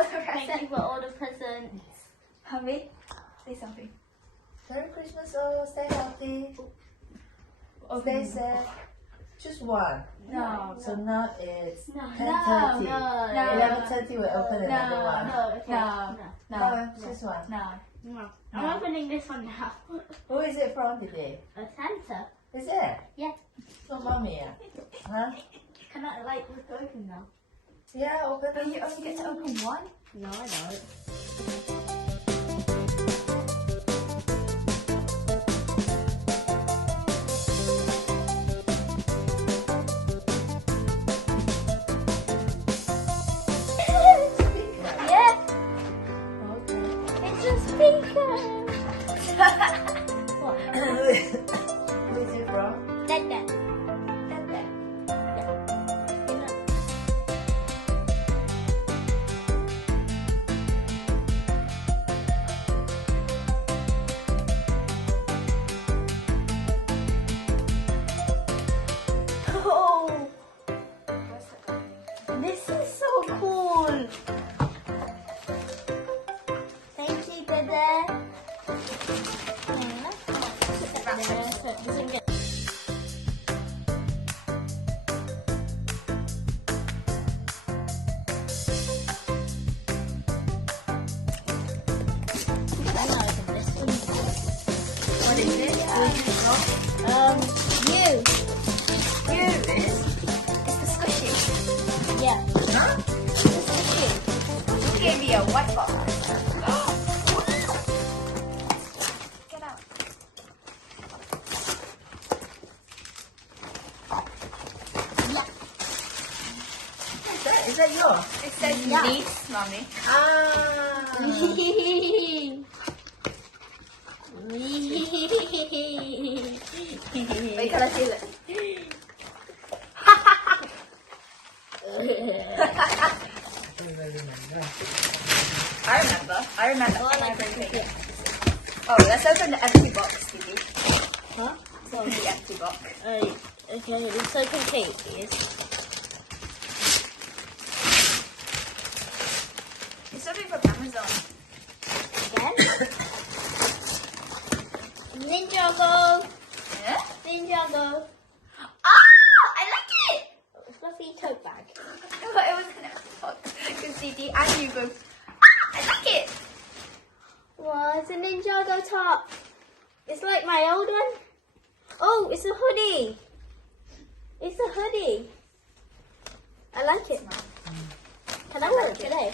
all the Thank presents. you for all the presents. Hungry? Say something. Merry Christmas, all. Stay healthy. Stay safe. Choose one. No. So now it's No. 10:30. No. 11:30 we'll open another one. No, okay. No. No, No. choose one. No. No. I'm opening this one now. Who is it from today? A Santa. Is it? Yeah. From mommy, huh? Can I like rip it open now? Yeah, open But it. you only get to open one? No, I don't. Yeah, Okay. it's a speaker. What? Who is it from? That. Oh, this is so cool. Thank you, Dada. What is it? Who is it from? You. You is? It's the squishy. Yeah. Huh? Who gave you a white box? Get out. Is that yours? It says Yeah. niece, mommy. Ah. But you gotta feel it. I remember. My birthday. Oh, let's open the empty box, Didi. Huh? Let's open the empty box. Okay, let's open cake. It's something from Amazon. Again? Ninjago! Yeah? Ninjago! Ah! I like it! Fluffy tote bag. I thought it was an empty box. Because Didi and you go, ah! I like it! Wow, it's a Ninjago top. It's like my old one. Oh, it's a hoodie. It's a hoodie. I like it. Can I wear it today?